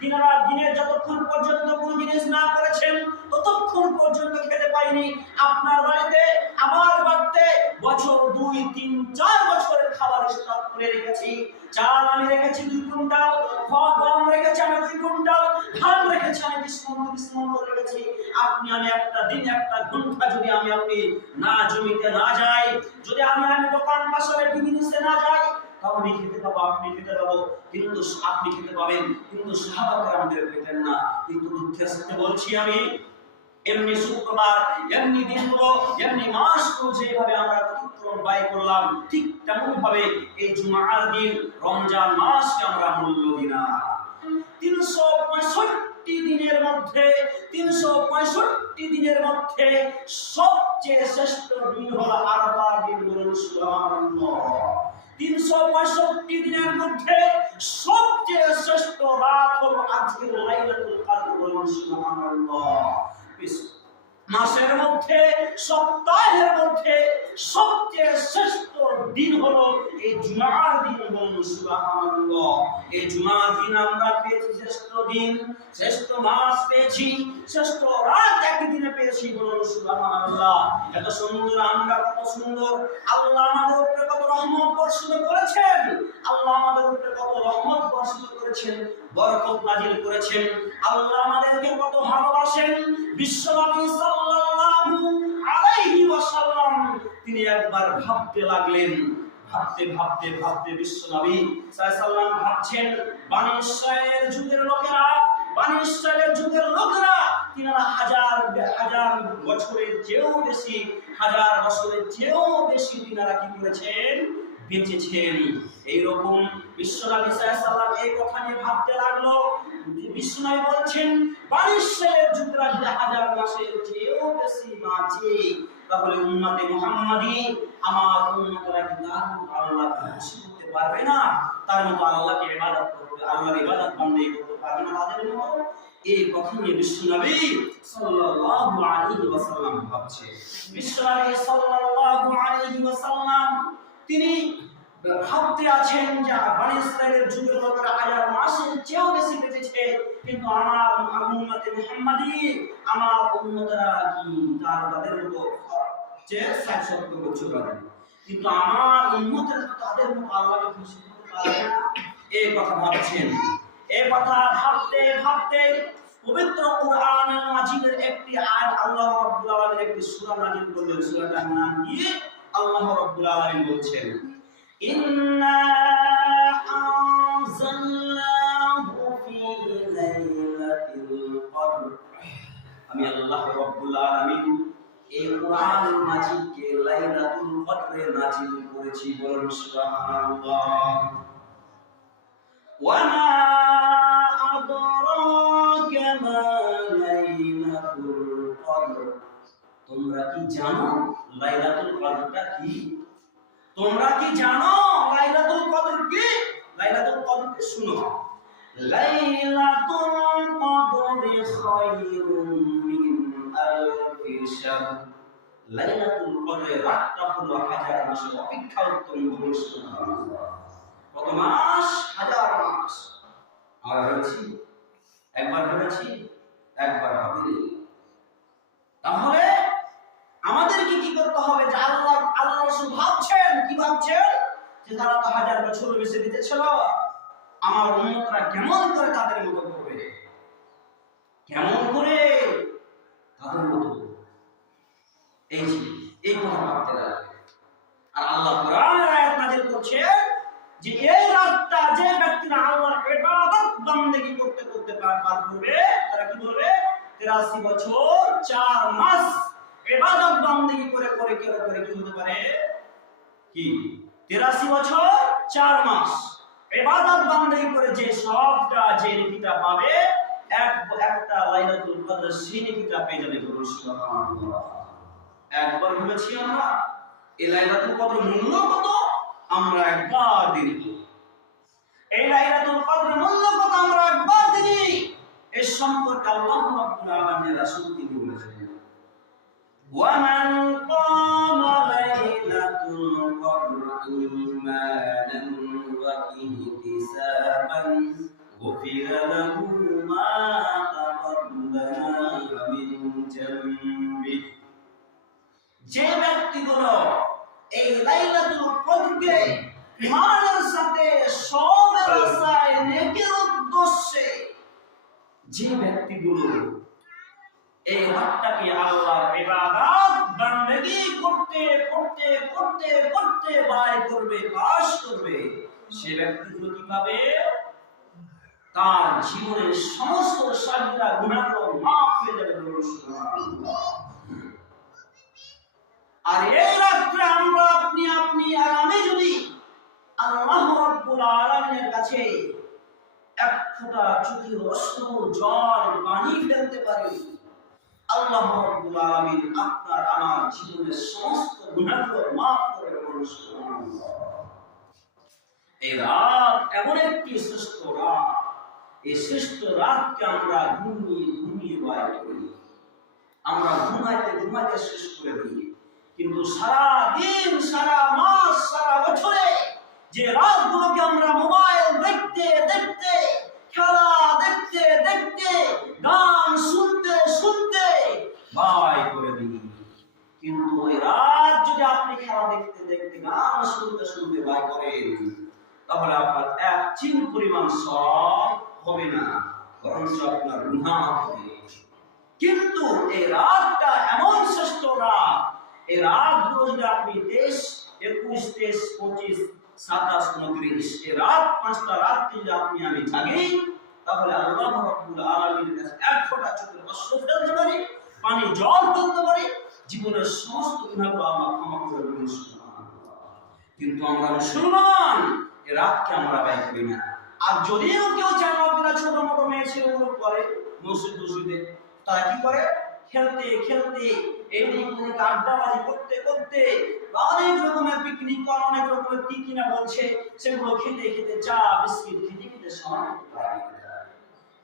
তিনারা দিনের যতক্ষণ পর্যন্ত কোনো জিনিস না করেছেন ততক্ষণ পর্যন্ত খেতে পাইনি। আপনার বাড়িতে আমার বাড়িতে বছর 2, 3, 4 বছরের খাবার স্টক করে রেখেছি। চাল আমি রেখেছি 2 কুইন্টাল, গম রেখেছি আমি 2 কুইন্টাল, ধান রেখেছি আমি 20 মণ রেখেছি। আপনি আমি একটা দিন 1 ঘন্টা যদি আমি আপনি না জমিতে না যাই, যদি আমি দোকান বাজারে বিজনেসে না যাই, তাহলে খেতে পাবো, আপনি খেতে পাবো, কিন্তু আপনি খেতে পাবেন, কিন্তু সাহাবারা আমাদের পেতেন না। কিন্তু দুঃখের সাথে বলছি আমি, এমনি শুক্রবার, এমনি দিনগুলো, এমনি মাসগুলো যেভাবে আমরা অতিক্রম ব্যয় করলাম, ঠিক তেমন ভাবে এই জুমার দিন, রমজান মাসকে আমরা মূল্য দিই না। 365 দিনের মধ্যে 365 দিনের মধ্যে সবচেয়ে শ্রেষ্ঠ দিন হলো আরাফার দিন। বলুন সুবহানাল্লাহ। 365 দিনের মধ্যে সবচেয়ে শ্রেষ্ঠ রাত হলো আজকের লাইলাতুল কদর। বলুন সুবহানাল্লাহ। মাসের মধ্যে, সপ্তাহের মধ্যে সবচেয়ে শ্রেষ্ঠ দিন হলো এই জুমার দিন। বলুন সুবহানাল্লাহ। এই জুমার দিন আমরা পেয়েছি শ্রেষ্ঠ দিন, শ্রেষ্ঠ মাস পেয়েছি, শ্রেষ্ঠ রাত একদিনে পেয়েছি। বলুন সুবহানাল্লাহ। এত সুন্দর, আমরা কত সুন্দর, আল্লাহ আমাদের উপরে কত রহমত বর্ষিত করেছেন, আল্লাহ আমাদের উপরে কত রহমত বর্ষিত করেছেন, বরকত নাজিল করেছেন। আল্লাহ আমাদেরকে কত ভালোবাসেন। বিশ্বনবী সাল্লাল্লাহু আলাইহি ওয়াসাল্লাম তিনি একবার ভাবতে লাগলেন, ভাবতে ভাবতে ভাবতে বিশ্বনবী সাল্লাল্লাহু আলাইহি ওয়াসাল্লাম ভাবছেন, বনি ইসরাইলের যুগের লোকেরা, বনি ইসরাইলের যুগের লোকেরা তিনারা হাজার বছরের চেয়েও বেশি, 1000 বছরের চেয়েও বেশি তিনারা কি করেছেন, বেঁচেছেন। এইরকম বিশ্বনবী সাল্লাল্লাহু আলাইহি ওয়াসাল্লাম এই কথা নিয়ে ভাবতে লাগলো। বিশ্বনবী বলছেন, বনি ইসরাইলের যুগরা যদি 1000 মাসের চেয়েও বেশি বাঁচে, তাহলে উম্মতে মুহাম্মাদি, আমার উম্মতরা কি আল্লাহকে খুশি করতে পারবে না? তার মতো আল্লাহকে ইবাদত করবে, আল্লাহর ইবাদত বান্দাই করতে পারবে না তাদের মতো? এই কথা নিয়ে বিশ্বনবী সাল্লাল্লাহু আলাইহি ওয়াসাল্লাম ভাবছে। বিশ্বনবী সাল্লাল্লাহু আলাইহি ওয়াসাল্লাম তিনি ভাবতে আছেন যে বনি ইসরাইলের যুগের লোকেরা 1000 মাসের চেয়েও বেশি বেঁচেছে, কিন্তু আমার উম্মতে মুহাম্মাদি, আমার উম্মতরা কি তাদের মতো যে 60-70 বছর বাঁচে, কিন্তু আমার উম্মতের তাদের মতো আল্লাহকে খুশি করতে পারবে না। এই কথা ভাবছেন। এই কথা ভাবতে ভাবতে পবিত্র কুরআনুল মাজিদের একটি আয়াত আল্লাহ রাব্বুল আলামিন একটি সূরা নাযিল করলেন। সূরাটার নাম কি? আল্লাহ রাব্বুল আলামিন বলছেন, ইন্না আনজালনাহু ফি লাইলাতিল কদর। আমি আল্লাহ রাব্বুল আলামিন এই কুরআনুল মাজিদকে লাইলাতুল কদরে নাযিল করেছি। বলুন সুবহানাল্লাহ। ওয়া মা আদরাকা মা লাইলাতুল কদর। তোমরা কি জানো লাইলাতুল কদরটা কি? তোমরা কি জানো লাইলাতুল কদর কি? লাইলাতুল কদর কি? শুনো, লাইলাতুল কদরি খায়রুম মিন আলফি শাহর। লাইলাতুল কদরের রাতটা হলো 1000 মাসের অপেক্ষা উত্তম। বলুন সুবহানাল্লাহ। কত মাস? 1000 মাস। আমরা ভেবেছি, একবার ভেবেছি, একবার ভাবিনি। তাহলে আমাদেরকে কি করতে হবে? যে আল্লাহ রাসূল ভাবছেন, কি ভাবছেন? যে তারা তো 1000 বছর বেঁচে দিতেছিল, আমার উম্মতরা কেমন করে তাদের মতো করবে, কেমন করে তাদের মতো, এই কথা ভাবতে লাগবে। আর আল্লাহ কোরআনের আয়াত নাযিল করছে যে এই রাতটা যে ব্যক্তিরা আল্লাহর ইবাদত বন্দেগী করতে করতে পার করবে, তারা কি করবে? 83 বছর 4 মাস ইবাদত বন্দেগী করে করে কি হতে পারে? কি 83 বছর 4 মাস ইবাদত বন্দেগী করে যে সবটা, যে নেকিটা পাবে, একটা লাইলাতুল কদর সেই নেকিটা পেয়ে যাবে। বলুন সুবহানাল্লাহ। একবার ভেবেছি আমরা এই লাইলাতুল কদর মূল্য কত? আমরা একবার দিই। এই লাইলাতুল কদর মূল্য কত? আমরা একবার দিই। এই সম্পর্কে আল্লাহ রাব্বুল আলামিন রাসূল কি বলেছেন? ওয়া মান ক্বামা লাইলাতুল কদর ঈমানান ওয়া ইহতিসাবান গুফিরা লাহু হলো এই লাইলাতুল কদরকে ইমানের সাথে সওয়াবের আশায় নেকির উদ্দেশ্যে যে ব্যক্তিগুলো এই রাতটাকে আল্লাহর ইবাদত বান্দেগি করতে করতে করতে করতে ব্যয় করবে, পাস করবে, সে ব্যক্তিগুলো কি পাবে? তার জীবনের সমস্ত সাগিরা গুনাহগুলো মাফ হয়ে যাবে। সুবহানাল্লাহ। আর এই রাত্রে আমরা আপনি আর আমি যদি আল্লাহ রাব্বুল আলামিনের কাছে এক ফোঁটা চোখের অশ্রু, জল, পানি ফেলতে পারি, আল্লাহ রাব্বুল আলামিন আপনার আমার জীবনের সমস্ত গুনাহগুলো মাফ করে দেবেন। সুবহানাল্লাহ। এই রাত এমন একটি শ্রেষ্ঠ রাত, এই শ্রেষ্ঠ রাতকে আমরা ঘুমিয়ে ব্যয় করি, আমরা ঘুমাইতে শেষ করে দিই। কিন্তু সারা দিন, সারা মাস, সারা বছরে যে রাতগুলোকে আমরা মোবাইল দেখতে দেখতে, খেলা দেখতে দেখতে, গান শুনতে শুনতে ব্যয় করে দিই, কিন্তু ওই রাত যদি আপনি খেলা দেখতে দেখতে, গান শুনতে শুনতে ব্যয় করেন, তাহলে আপনার এক চিন পরিমাণ সওয়াব হবে না, বরঞ্চ আপনার গুনাহ হবে। কিন্তু এই রাতটা এমন শ্রেষ্ঠ রাত, এই রাতগুলো যদি আপনি 23, 21, 23, 25, 27, 29 এই রাত, 5টা রাত যদি আপনি আমি জাগি, তাহলে আল্লাহ রাব্বুল আলামিনের কাছে এক ফোঁটা চোখের অশ্রু ফেলতে পারি, পানি জল ফেলতে পারি, জীবনের সমস্ত গুনাহগুলো আল্লাহ ক্ষমা করে দেবেন। কিন্তু আমরা মুসলমান এই রাতকে আমরা ব্যয় করি না। আর যদিও কেউ চাকরিরা ছোট মোটো মেয়ে ছেলেগুলো করে মসজিদে, তারা কি করে? খেলতে খেলতে, এইদিকে আড্ডাবাজি করতে করতে, অনেক রকমের পিকনিক, অনেক রকমের কি কিনা বলছে, সেগুলো খেতে খেতে, চা বিস্কিট খেতে খেতে সময়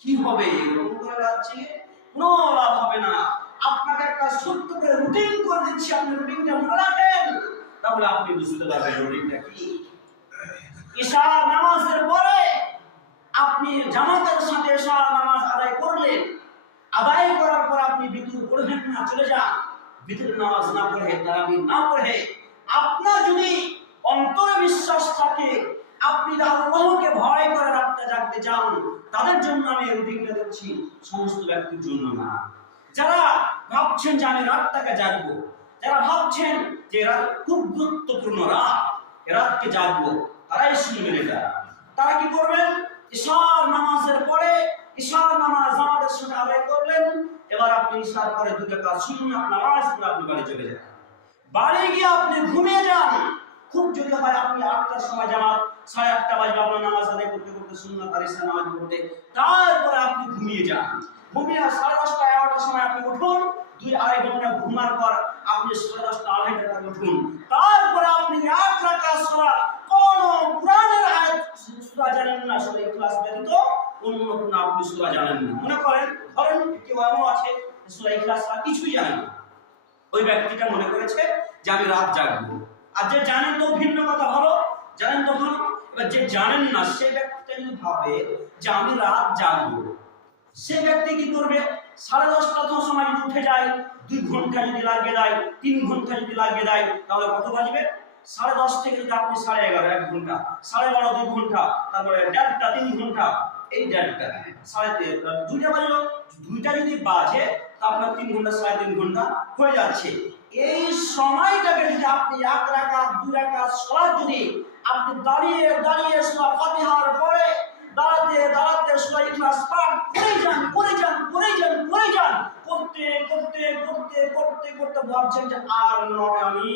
কি হবে? এরকম করে যাচ্ছে, কোনো লাভ হবে না। আপনাকে একটা ছোট্ট করে রুটিন করে দিচ্ছি, আপনি রুটিনটা মনে রাখেন, তাহলে আপনি বুঝতে পারবেন রুটিনটা কি। ইশার নামাজের পরে আপনি জামাতের সাথে ইশার নামাজ আদায় করলেন, আদায় করার পর আপনি বিতর পড়বেন না, চলে যান। বিতর নামাজ না পড়ে, তারাবি না পড়ে, আপনার যদি অন্তরে বিশ্বাস থাকে, আপনি আল্লাহকে ভয় করে রাতটা জাগতে চান, তাদের জন্য আমি এই রুটিনটা দিচ্ছি, সমস্ত ব্যক্তির জন্য না। যারা ভাবছেন যে আমি রাতটাকে জাগবো, যারা ভাবছেন যে রাত খুব গুরুত্বপূর্ণ রাত, রাতকে জাগবো, তারাই শুনবেন এটা। তারা কি করবেন? ইশার নামাজের পরে, ইশার নামাজ আমাদের সাথে আদায় করলেন, এবার আপনি ইশার পরে 2 রাকাত সুন্নাত নামাজ পড়ে আপনি বাড়ি চলে যান। বাড়ি গিয়ে আপনি ঘুমিয়ে যান। খুব যদি হয় আপনি 8টার সময় জামাত, 8:30 বাজে আপনার নামাজ আদায় করতে করতে, সুন্নাত আর ইশার নামাজ পড়তে, তারপরে আপনি ঘুমিয়ে যান। ঘুমিয়ে 10:30, 11টার সময় আপনি উঠুন, 2-2.5 ঘন্টা ঘুমার পর আপনি 10:30, 2:30 উঠুন, তারপরে আপনি 8 রাকাত সালাত, কোন কোরআনের আয়াত সূরা জানেন না, সূরা ইখলাস ব্যতীত অন্য কোন আপনি সূরা জানেন না, মনে করেন ধরেন কেউ এমন আছে সূরা ইখলাস কিছুই জানেন না, ওই ব্যক্তিটা মনে করেছে যে আমি রাত জাগবো। আর যে জানেন তো ভিন্ন কথা, ভালো জানেন তো ভালো। এবার যে জানেন না সেই ব্যক্তিটা যদি ভাবে যে আমি রাত জাগবো, সে ব্যক্তি কি করবে? 10:30টার সময় যদি উঠে যায়, 2 ঘন্টা যদি লাগিয়ে দেয়, 3 ঘন্টা যদি লাগিয়ে দেয়, তাহলে কত বাজবে? 10:30 থেকে যদি আপনি 11:30, 1 ঘন্টা, 12:30, 2 ঘন্টা, তারপরে 1:30, 3 ঘন্টা, এই 1:30, 3:30, 2টা বাজলো, 2টা যদি বাজে তা আপনার 3 ঘন্টা, 3.5 ঘন্টা হয়ে যাচ্ছে। এই সময়টাকে যদি আপনি 1 রাকাত, 2 রাকাত সালাত যদি আপনি দাঁড়িয়ে দাঁড়িয়ে সূরা ফাতিহার পরে, দাঁড়াতে দাঁড়াতে সূরা ইখলাস পাঠ করে যান করতে করতে করতে করতে করতে ভাবছেন যে আর নয় আমি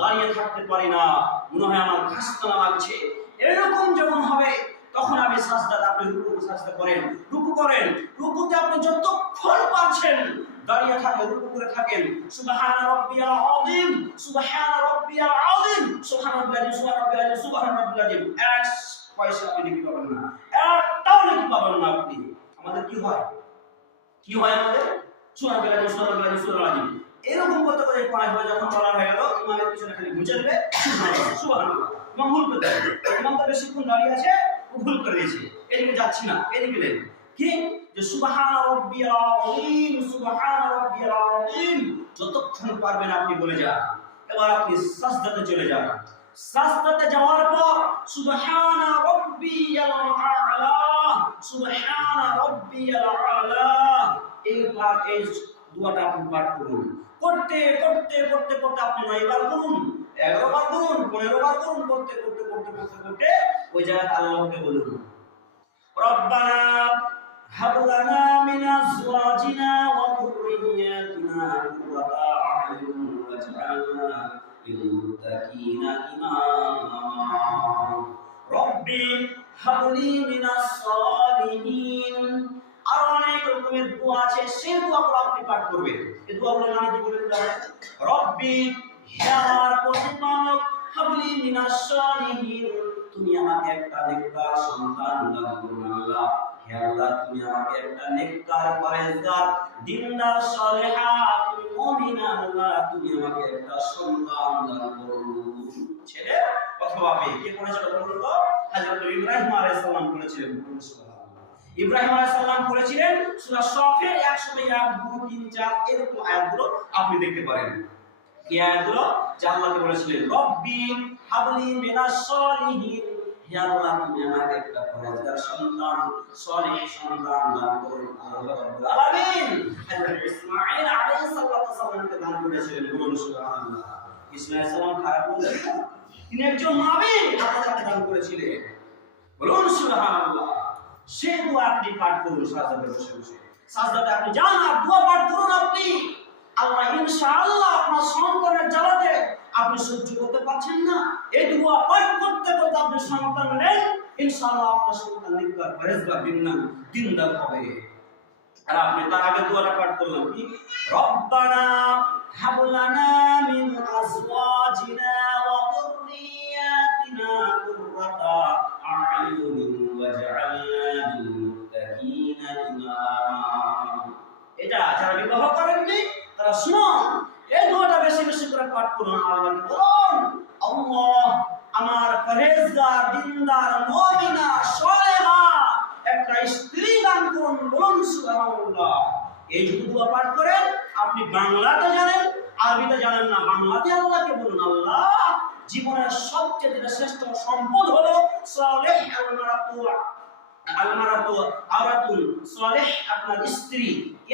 দাঁড়িয়ে থাকতে পারি না, মনে হয় আমার খাস্তা লাগছে, এরকম যখন হবে তখন আপনি সাজদা, আপনি রুকু সাজদা করেন, রুকুতে আপনি যতক্ষণ পারছেন দাঁড়িয়ে থাকেন, রুকু করে থাকেন, সুবহান রাব্বিয়াল আযীম, সুবহান রাব্বিয়াল আযীম, সুবহান রাব্বিয়াল আযীম, সুবহান রাব্বিয়াল আযীম, সুবহান রাব্বিয়াল আযীম, এক পয়সা আপনি কি পাবেন না, একটাও নাকি পাবেন না আপনি। আমাদের কি হয় আমাদের সুবহান রাব্বিয়াল আযীম, সুবহান রাব্বিয়াল আযীম, সুবহান রাব্বিয়াল আযীম, এরকম করতে করে 5 বার যখন বলা হয়ে গেল, ইমামের পিছনে খালি ঘুচাবে সুবহানাল্লাহ, ইমাম ভুল করে দেয়, ইমাম তো বেশিক্ষণ দাঁড়িয়ে আছে, ও ভুল করে দিয়েছে, এদিকে যাচ্ছি না, এদিকে লেন কি যে সুবহান রাব্বিয়াল আযীম, সুবহান রাব্বিয়াল আযীম, যতক্ষণ পারবেন আপনি বলে যান। এবার আপনি সাজদাতে চলে যান। সাজদাতে যাওয়ার পর সুবহানা রাব্বিয়াল আ'লা, সুবহানা রাব্বিয়াল আ'লা, এই দোয়াটা আপনি পাঠ করুন। করতে করতে করতে করতে আপনি 9 বার করুন, 11 বার করুন, 15 বার করুন, করতে করতে করতে করতে করতে ওই জায়গায় আল্লাহকে বলুন, রব্বানা হাব লানা মিন আজওয়াজিনা ওয়া যুররিয়্যাতিনা কুররাতা আ'য়ুন ওয়াজআলনা লিল মুত্তাকিনা ইমামা, রব্বি হাবলি মিনাস সালিহিন। আর অনেক রকমের দোয়া আছে, সেই দোয়াগুলো আপনি পাঠ করবেন। এই দোয়াগুলো মানে কি বলে দিলাম, রব্বি হে আমার প্রতিপালক, হাবলি মিনাস সালিহিন, তুমি আমাকে একটা নেককার সন্তান দান করুন আল্লাহ। হে আল্লাহ, তুমি আমাকে একটা নেককার পরেজগার দিনদার সালেহা তুমি মুমিনা আল্লাহ, তুমি আমাকে একটা সন্তান দান করুন। ছেলে অথবা মেয়ে, কে করেছিল বলুন তো? হযরত ইব্রাহিম আলাইহিস সালাম করেছিলেন। ইব্রাহিম আলাইহিস সালাম করেছিলেন। সূরা সফের 101, 2, 3, 4 এরকম আয়াতগুলো আপনি দেখতে পারেন। এই আয়াতগুলো যে আল্লাহকে বলেছিলেন, রব্বি হাবলি মিনাস সালিহিন, হে আল্লাহ তুমি আমাকে একটা পরেজগার সন্তান, সালেহ সন্তান দান করুন। আল্লাহ রাব্বুল আলামিন হযরত ইসমাঈল আলাইহিস সালামকে দান করেছিলেন। বলুন সুবহানাল্লাহ। ইসমাঈল সালাম খারাপ বললেন না, তিনি একজন নবী, আল্লাহ তাকে দান করেছিলেন। বলুন সুবহানাল্লাহ। সেই দোয়া আপনি পাঠ করুন সাজদাতে বসে বসে। সাজদাতে আপনি যান আর দোয়া পাঠ করুন আপনি। আল্লাহ ইনশাআল্লাহ আপনার সন্তানের জ্বালাতে আপনি সহ্য করতে পারছেন না, এই দোয়া পাঠ করতে করতে আপনি সন্তান নেন, ইনশাআল্লাহ আপনার সন্তান নেককার পরেজগার দিনদার হবে। আর আপনি তার আগে দোয়াটা পাঠ করলেন কি, রব্বানা হাব লানা মিন আজওয়াজিনা ওয়া যুররিয়্যাতিনা কুররাতা আ'য়ুনিন ওয়াজআলনা লিল মুত্তাকিনা ইমামা। এটা যারা বিবাহ করেননি তারা শুনুন, এই দোয়াটা বেশি বেশি করে পাঠ করুন। আল্লাহকে বলুন, আল্লাহ আমার পরেজগার দিনদার মুমিনা সালেহা একটা স্ত্রী দান করুন। বলুন সুবহানাল্লাহ। এই যদি দোয়া পাঠ করেন, আপনি বাংলাতে জানেন, আরবিতে জানেন না, বাংলাতে আল্লাহকে বলুন, আল্লাহ জীবনের সবচেয়ে শ্রেষ্ঠ সম্পদ হলো সালেহ আলমারাতু আওরাতুন সালেহ, আপনার স্ত্রী।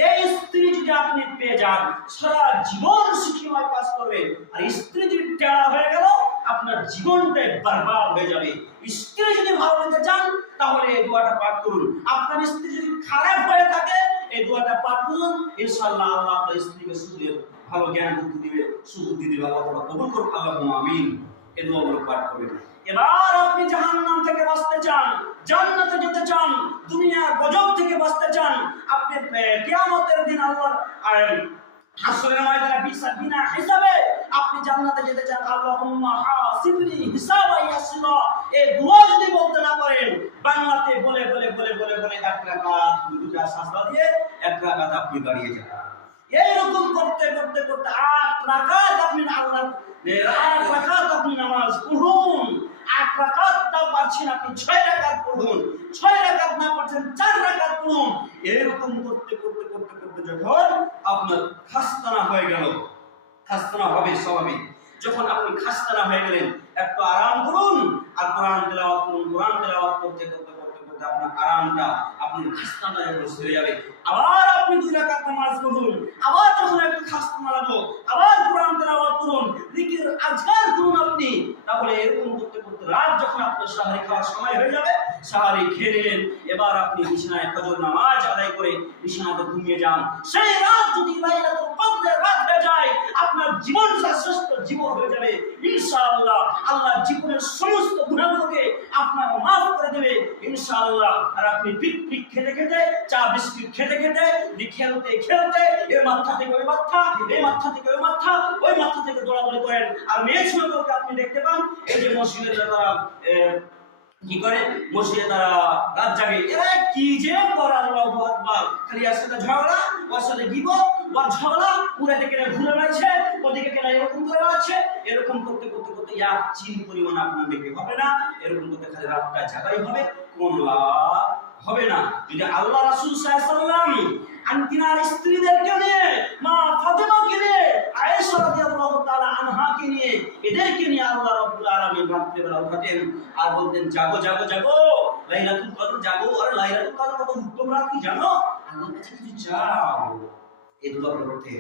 এই স্ত্রী যদি আপনি পেয়ে যান, সারা জীবন সুখীময় কাজ করবেন। আর স্ত্রী যদি টেরা হয়ে গেল, আপনার জীবনটাই বরবাদ হয়ে যাবে। স্ত্রী যদি ভালো নিতে চান, তাহলে এই দোয়াটা পাঠ করুন। আপনার স্ত্রী যদি খারাপ হয়ে থাকে, এই দোয়াটা পাঠ করুন, ইনশাআল্লাহ আল্লাহ আপনার স্ত্রীকে সুখে ভালো জ্ঞান বুদ্ধি দিবে, সুবুদ্ধি দিবে। আল্লাহ তাআলা কবুল করুন, আল্লাহুম্মা আমিন। এই দোয়াগুলো পাঠ করবেন। এবার আপনি জাহান্নাম থেকে বাঁচতে চান, জান্নাতে যেতে চান, দুনিয়ার গজব থেকে বাঁচতে চান, আপনি কিয়ামতের দিন আল্লাহর হাসরের ময়দানে বিনা হিসাবে আপনি জান্নাতে যেতে চান, আল্লাহুম্মা হাসিবনি হিসাবান ইয়াসিরা, এই দোয়া যদি বলতে না পারেন, বাংলাতে বলে বলে বলে বলে বলে এক রাকাত দুটা সাজদা দিয়ে এক রাকাত আপনি দাঁড়িয়ে যান। এইরকম করতে করতে করতে 8 রাকাত আপনি আল্লাহ 8 রাকাত আপনি নামাজ পড়ুন। 8 রাকাত না পারছেন আপনি 6 রাকাত পড়ুন, 6 রাকাত না পারছেন 4 রাকাত পড়ুন। এরকম করতে করতে করতে করতে যখন আপনার খাস্তানা হয়ে গেল, খাস্তানা হবে স্বাভাবিক, যখন আপনি খাস্তানা হয়ে গেলেন, একটু আরাম করুন আর কোরআন তেলাওয়াত করুন। কোরআন তেলাওয়াত করতে করতে করতে করতে আপনার আরামটা, আপনার খাস্তানা যখন সেরে যাবে, আবার আপনি 2 রাকাত নামাজ পড়ুন। আবার যখন একটু খাস্তানা লাগলো, আবার কোরআন তেলাওয়াত করুন, জিকির আজকার করুন আপনি। তাহলে এরকম করতে করতে রাত যখন আপনার সাহারি খাওয়ার সময় হয়ে যাবে, সাহারি খেয়ে নিলেন, এবার আপনি বিছানায় ফজর নামাজ আদায় করে বিছানাতে ঘুমিয়ে যান। সেই রাত যদি লাইলাতুল কদরের রাত হয়ে যায়, আপনার জীবনটা শ্রেষ্ঠ জীবন হয়ে যাবে ইনশাআল্লাহ। আল্লাহ জীবনের সমস্ত গুনাহগুলোকে আপনার মাফ করে দেবে ইনশাআল্লাহ। আর আপনি পিকনিক খেতে খেতে, চা বিস্কুট খেতে খেতে, খেলতে খেলতে এই মাথা থেকে ওই মাথা, এই মাথা থেকে ওই মাথা, ওই মাথা থেকে দৌড়াদৌড়ি করেন। আর মেয়ে ছেলেদেরকে আপনি দেখতে পান, এই যে মসজিদে তারা কি করে, মসজিদে তারা রাত জাগে, এরা কি যে করে, আল্লাহু আকবার। খালি এর সাথে ঝগড়া, ওর সাথে গিবত, ওর ঝগড়া, পুরা দিকে ঘুরে বেড়াচ্ছে, ওদিকে কেন এরকম করে বেড়াচ্ছে। এরকম করতে করতে করতে এক চিন পরিমাণ আপনার দেখে হবে না। এরকম করতে খালি রাতটা জাগাই হবে, কোন লাভ হবে না। যদি আল্লাহ রাসূল সাল্লাল্লাহু আলাইহি ওয়াসাল্লাম আনতিনার স্ত্রীদেরকে নিয়ে, মা ফাতেমাকে নিয়ে, আয়েশা রাদিয়াল্লাহু তাআলা আনহাকে এদেরকে নিয়ে আল্লাহ রাব্বুল আলামিন রাত্রিবেলা উঠাতেন আর বলতেন, জাগো জাগো জাগো, লাইলাতুল কদর জাগো। আর লাইলাতুল কদর কত উত্তম রাত কি জানো? আল্লাহর কাছে কিছু চাও এই দোয়া করতে।